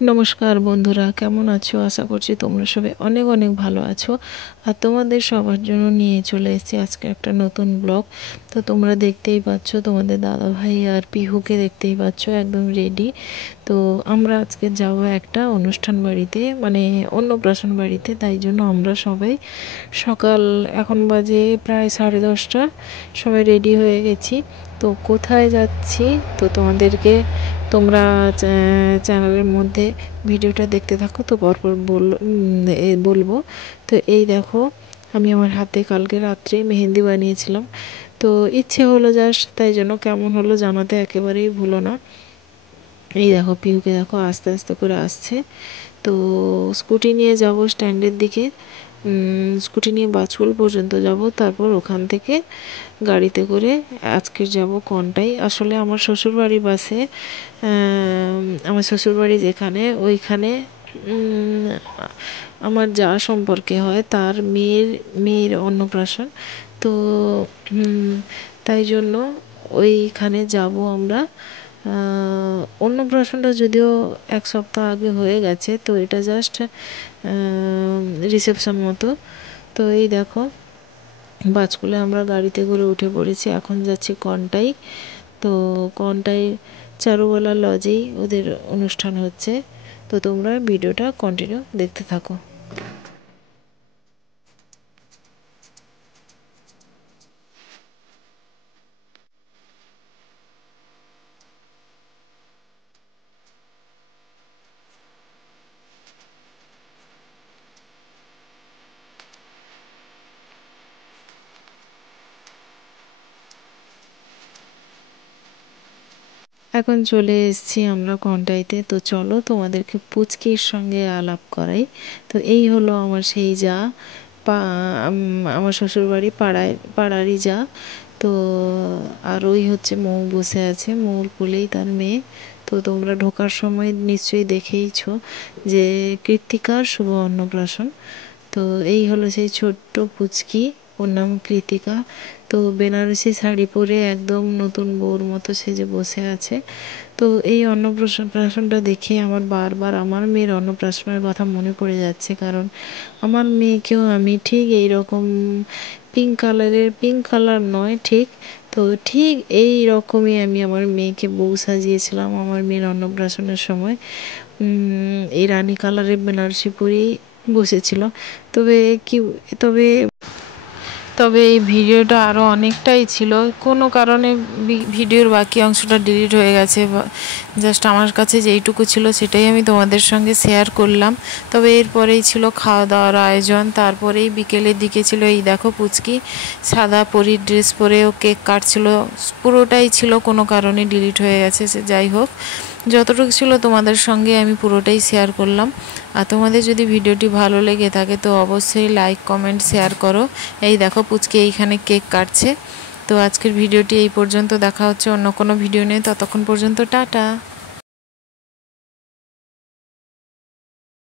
नमस्कार बंधुरा केमन आछो आशा करछि तोमरा सबाई अनेक अनेक भालो आछो और तोमादेर सबार जोन्नो निये चले एसेछि आजके एकटा नतुन ब्लग। तो तोमरा देखतेई पाচ্ছো तोमादेर दादा भाई और पिहुके देखतेई पाচ্ছো एकदम रेडी। तो आमरा आजके जाबो एकटा अनुष्ठान बाड़ीते माने अन्नप्राशन बाड़ीते, ताई जोन्नो आमरा सबाई सकाल एखन बाजे प्राय 10:30 सबाई रेडी हये गेछि। तो कोथाय जाচ্ছি तो তোমাদেরকে তোমরা চ্যানেলের মধ্যে ভিডিওটা দেখতে থাকো, তো পরপর বলবো। তো এই দেখো আমি আমার হাতে কালকে রাত্রে মেহেন্দি বানিয়েছিলাম, তো ইচ্ছে হলো জাস্ট, তাই জন্য কেমন হলো জানাতে একেবারেই ভুলো না। এই দেখো পিহুকে দেখো আস্তে আস্তে করে আসছে। তো স্কুটি নিয়ে যাব স্ট্যান্ডের দিকে, স্কুটি নিয়ে বাজকুল পর্যন্ত যাব, তারপর ওখান থেকে গাড়িতে করে আজকে যাব কন্টাই। আসলে আমার শ্বশুরবাড়ি বাসে আমার শ্বশুরবাড়ি যেখানে ওইখানে আমার যা সম্পর্কে হয় তার মেয়ের অন্নপ্রাশন। তো তাই জন্য ওইখানে যাব আমরা। অন্নপ্রাশনটা যদিও এক সপ্তাহ আগে হয়ে গেছে, তো এটা জাস্ট রিসেপশন মতো। তো এই দেখো বাজকুলে আমরা গাড়িতে করে উঠে পড়েছি, এখন যাচ্ছি কন্টাই। তো কন্টাই চারুবালা লজেই ওদের অনুষ্ঠান হচ্ছে। তো তোমরা ভিডিওটা কন্টিনিউ দেখতে থাকো। এখন চলে এসেছি আমরা কন্টাইতে। তো চলো তোমাদেরকে পুচকির সঙ্গে আলাপ করাই। তো এই হলো আমার সেই যা, আমার শ্বশুরবাড়ি পাড়ারই যা। তো আর ওই হচ্ছে মৌ বসে আছে, মৌর কোলেই তার মেয়ে। তো তোমরা ঢোকার সময় নিশ্চয়ই দেখেইছো যে কৃত্তিকার শুভ অন্নপ্রাশন। তো এই হলো সেই ছোট্ট পুচকি, ওর নাম কৃতিকা। তো বেনারসি শাড়ি পরে একদম নতুন বউর মতো সেজে বসে আছে। তো এই অন্নপ্রাশনটা দেখে আমার বারবার আমার মেয়ের অন্নপ্রাশনের কথা মনে পড়ে যাচ্ছে, কারণ আমার মেয়েকেও আমি ঠিক এই রকম পিঙ্ক কালার নয় ঠিক, তো ঠিক এই রকমই আমি আমার মেয়েকে বউ সাজিয়েছিলাম আমার মেয়ের অন্নপ্রাশনের সময়। এই রানী কালারের বেনারসি পরেই বসেছিল। তবে কি তবে তবে এই ভিডিওটা আরও অনেকটাই ছিল, কোনো কারণে ভিডিওর বাকি অংশটা ডিলিট হয়ে গেছে। জাস্ট আমার কাছে যেইটুকু ছিল সেটাই আমি তোমাদের সঙ্গে শেয়ার করলাম। তবে এরপরেই ছিল খাওয়া দাওয়ার আয়োজন, তারপরেই বিকেলের দিকে ছিল এই দেখো পুচকি সাদা পরীর ড্রেস পরে ও কেক কাটছিল। পুরোটাই ছিল, কোনো কারণে ডিলিট হয়ে গেছে, সে যাই হোক যতটুকু ছিল তোমাদের সঙ্গে আমি পুরোটাই শেয়ার করলাম। আর তোমাদের যদি ভিডিওটি ভালো লেগে থাকে তো অবশ্যই লাইক কমেন্ট শেয়ার করো। এই দেখো পুচকি এইখানে কেক কাটছে। তো আজকের ভিডিওটি এই পর্যন্ত, দেখা হচ্ছে অন্য কোনো ভিডিও নিয়ে, ততক্ষণ পর্যন্ত টাটা।